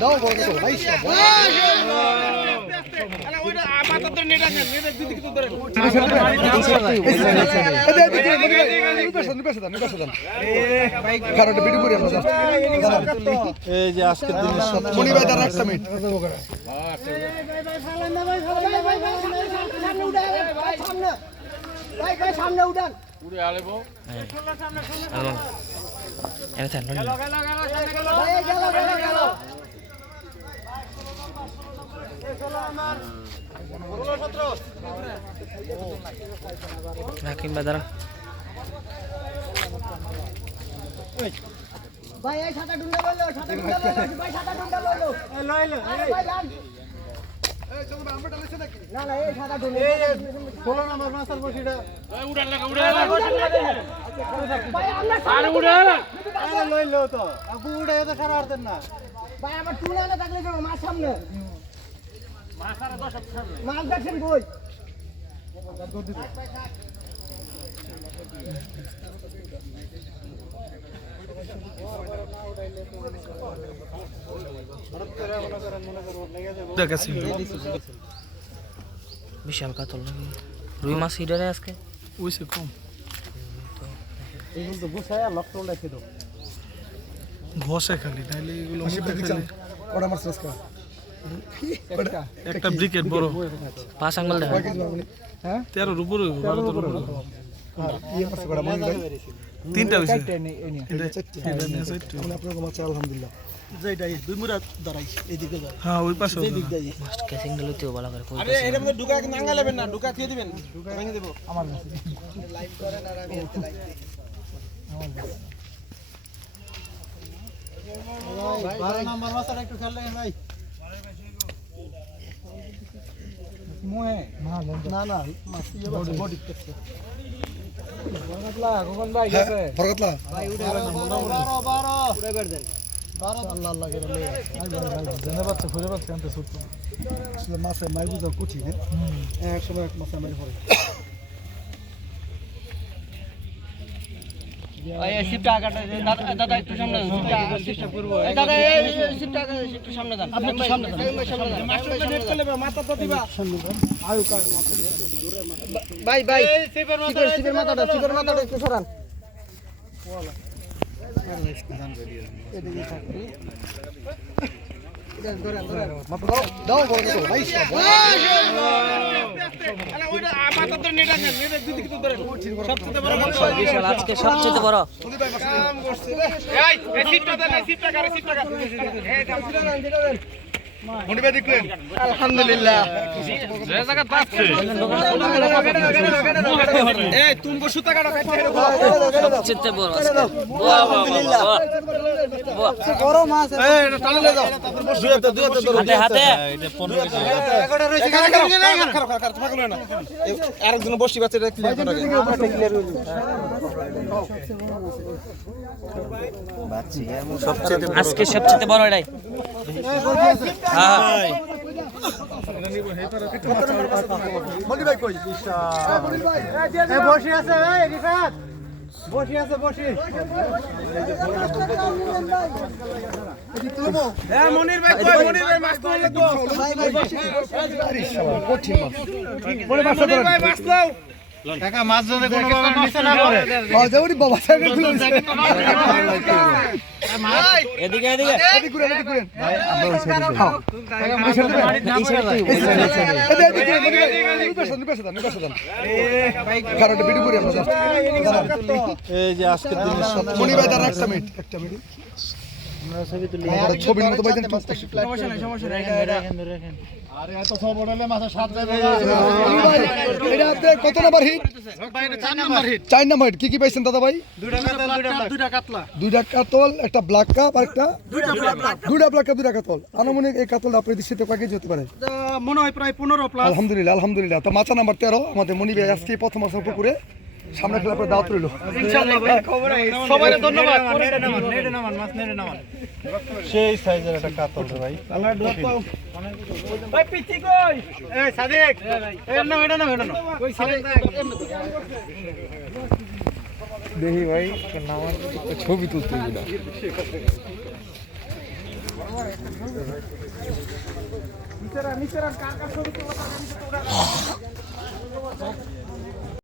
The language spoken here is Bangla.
দাও বড় তো ভাই এই যে আজকের দিনের সব মনি ভাই তার একটা মিনিট সামনে উঠান উড়ে আলেবো এটা চান গেল হাকিম বাজার ভাই এই সাদা ডুন্ডা লইলো ভাই সাদা ডুন্ডা লইলো লইলো ভাই লান এই চলো আমরা ডালেছে নাকি না না এই সাদা ডুন্ডা এই 16 নম্বর মাছের বসিটা উড়ান লাগা ভাই আমরা আর উড়ে আরে লইলো তো আপু উড়ে তো সারা আরতেন না ভাই আমার টুনা না থাকলে তো মাছ সামনে মাছ আর 10 সামনে মাছ দেখছেন কই বিশাল কাতল নাকি রুই মাছ হিডারে আজকে ওইসে কম এইগুলো তো গোছায় লকডাউন রাখে দাও ঘষে খালি তাইলে এগুলো ওটা মাছ রাস্তা একটা ব্রিকেট বড় 5 আঙ্গুল দেখা হ্যাঁ 13 উপরে 12 উপরে আর এই মাছ বড় মনে ভাই তিনটা হইছে এটা চারটে আপনার মাছ আলহামদুলিল্লাহ যেটা দুই মুরা দাঁড়াই এইদিকে যায় হ্যাঁ ওই পাশে এইদিক যায় মাছ ক্যাচিং দিলেও ভালো করে কই আরে এর মধ্যে ঢুকা নাঙ্গা নেবেন না ঢুকা দিয়ে দিবেন ভেঙে দেব আমার কাছে লাইভ করেন আর আমি এতে লাইভ দিই ভাই 12 নাম্বার মাছটা একটু খেল লাগেন ভাই মোহে না না মাছ ইয়ে বডি টেক্সে ফরগতলা গগন ভাই গেছে ফরগতলা ভাই উড়ে 12 উড়ে বের দেন 12 আল্লাহ আল্লাহ করে লই জানে বাচ্চা খুঁজে পাচ্ছে আনতে ছোট আসলে মাছে মাই বুঝা কুচি না এক সময় এক মাছে মারি পড়ে এই শিপটা আগাটা দাদা একটু সামনে শিপটা করব দাদা এই শিপটা একটু সামনে যান আপনি একটু সামনে যান মাস্টারটা নেট করলে মাথা তো দিবা সামনে আয়ু কার ভাই ভাই শিপের মাথাটা একটু সরান দাও বড় তো ভাই আরে ওইটা মাথা তো নেট আছে নেট দুই দিকে তো ধরে সবচেয়ে বড় বিশাল আজকে সবচেয়ে বড় কাম করছে এই সিটটা দেন সিটটা কারে সিটটা এই মনি ভাই দেখলেন আলহামদুলিল্লাহ যে জায়গা পাচ্ছে এই তুমি সুতা কাটো কাটতে সবচেয়ে বড় আজকে আলহামদুলিল্লাহ বড় মাছ এই এটা টানে লয়ে যাও দুইটা ধরো হাতে হাতে এটা 15 একটা রইছে খারাপ থাকলো না আরেকজন বসি বাচ্চা এটা ক্লিয়ার করে আজকে সবচেয়ে বড় এটাই হ্যাঁ মনি ভাই কই এই বসি আছে এই রিফাত বসি আছে বসি হ্যাঁ মনির ভাই কই মনির ভাই মাছ তুললে তো কঠিন মাছ বড় মাছ মনির ভাই মাছ নাও কাকা মাছ যদি কোনো ভাবে নিচে না পড়ে যাওরি বাবা সাইকেল খুলে এদিকে এদিকে এদিকে ঘুরেন ভাই আমরা ওই সাইডে এই যে আজকের দিনের সব মনি ভাই তার একটা মিনিট ছবির মতো ভাই সমস্যা নাই আরে এত সব ওড়ালে মাথা সাত এটা কত নাম্বার হিট ভাই এটা 4 নাম্বার হিট 4 নাম্বার হিট কি পাইছেন দাদা ভাই দুইটা কাতলা দুইটা কাতল একটা ব্ল্যাক কাপ আর একটা দুইটা ব্ল্যাক কাপ দুইটা কাতল আনুমানিক এই কাতলটা আপনাদের শীতে কয় কেজি হতে পারে মনে হয় প্রায় 15 প্লাস আলহামদুলিল্লাহ তো মাছা নাম্বার 13 আমাদের মনি ভাই আজকে প্রথম আসর পুকুরে সামনে খেলা পরে দাওয়াত রইল ইনশাআল্লাহ ভাই খবর সবাইকে ধন্যবাদ নেড়ে নামান মাছ নেড়ে নামান সেই সাইজের একটা কাতল রে ভাই আল্লাহ দোয়া পাও ভাই পিচ্ছি কই এই সাদিক এটা না কই সাদিক দেখি ভাই নামার ছবি তুলতে গেল নিচেরা কার কার ছবি তোলা